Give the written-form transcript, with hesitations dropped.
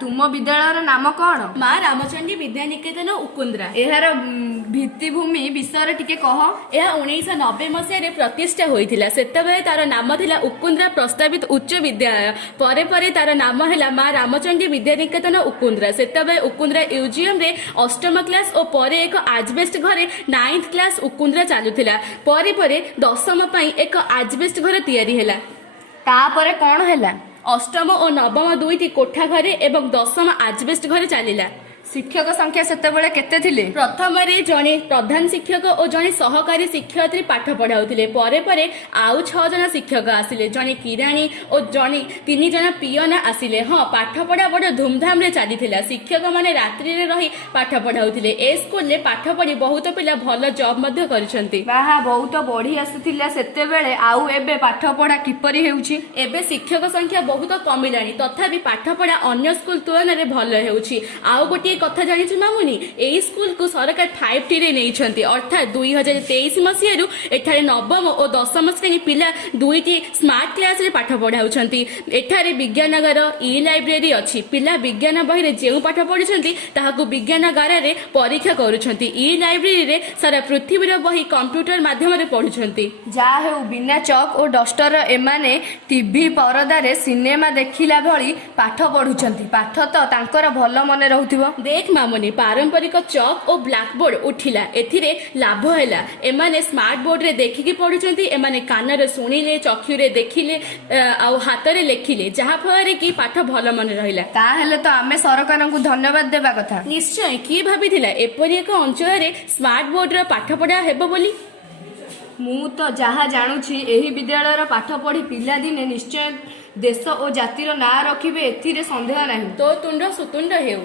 तुम विद्यालयर नाम कौन? माँ रामचंडी विद्यानिकेतन उकुंद्रा। एहार भित्तिभूमि विषय टिके कह। यह 1990 मसीह प्रतिष्ठा होइथिला। सेतबेले तार नाम थिला उकुंद्रा प्रस्तावित उच्च विद्यालय। परे परे तार नाम हैला माँ रामचंडी विद्यानिकेतन उकुंद्रा। सेतबेले उकुंद्रा म्यूजियम रे अष्टम क्लास और परे एक आजबेस्ट घरे 9th क्लास उकुंद्रा चालुथिला। परे परे दशम पई एक आजबेस्ट घर तैयारी हैला। तापरे कौन हैला? अष्टम और नवम दुईटी कोठा घरे एवं दशम आजबेस्ट घरे चलिला। शिक्षक संख्या सेतेबेले केते थिले? प्रथम जड़े प्रधान शिक्षक और जड़े सहकारी शिक्षयित्री पाठ पढ़ाऊले। परे परे आउ 6 जन शिक्षक आसिले, जड़े किराणी और जड़े 3 जन पियन आसिले। हाँ, पाठ पढ़ा बड़ धूमधाम रे चलीथिला। शिक्षक माने रात्रि रे रही पाठ पढ़ाऊले। ए स्कूल रे पाठ पढ़ी बहुत पिला भल जॉब मध्य करिसंती। बाहा बहुत बढ़ी आसुथिला सेतेबेले। आउ एबे पाठ पढ़ा किपरि हेउची? एबे शिक्षक संख्या बहुत कमिलानी, तथापि पाठ पढ़ा अन्य स्कूल तुलन रे भल हेउची। आउ गोटे कथा जानिछु मामुनी, एई स्कूल को सरकार 5T रे नेइछंती, अर्थात 2023 मसियारु एठारे नवम और दशम श्रेणी पिला 2टी स्मार्ट क्लास रे पाठ पढ़ाउछंती। एठारे विज्ञानगार ई लाइब्रेरी अछि। पिला विज्ञान बही रे जेउ पाठ पढिछंती ताहाकु विज्ञानगार रे परीक्षा करूछंती। ई लाइब्रेरी रे सारा पृथ्वी रे बही कंप्यूटर माध्यम रे पढुछंती। जा हेउ बिना चक और डस्टर एमाने टीवी परदा रे सिनेमा देखिला भली पाठ पढुछंती। पाठ तो तांकर भल मने रहउथिबो। देख मामुनी, पारंपरिक चक और ब्लैकबोर्ड उठिला, एथिरे लाभ हैला। एमाने स्मार्ट बोर्ड रे देखिकी पढुछंती, एमाने कान रे सुनिले, चक्षु रे देखिले आ हाथ रे लेखिले, जहा फଳରେ कि पाठ भल मन रहिला। ता हेले तो आमे सरकार को धन्यवाद देबा कथा। निश्चय, किए भाबिथिला एपरि एक अंचल रे स्मार्ट बोर्ड रे पाठ पढ़ा हेबो बोली? मु तो जहाँ जानुछि एही विद्यालयर पाठ पढ़ी पिला दिने निश्चय देश और जातिर ना रखिबे, एथिरे संदेह नाही। तो तुंड सुतुंड हेउ।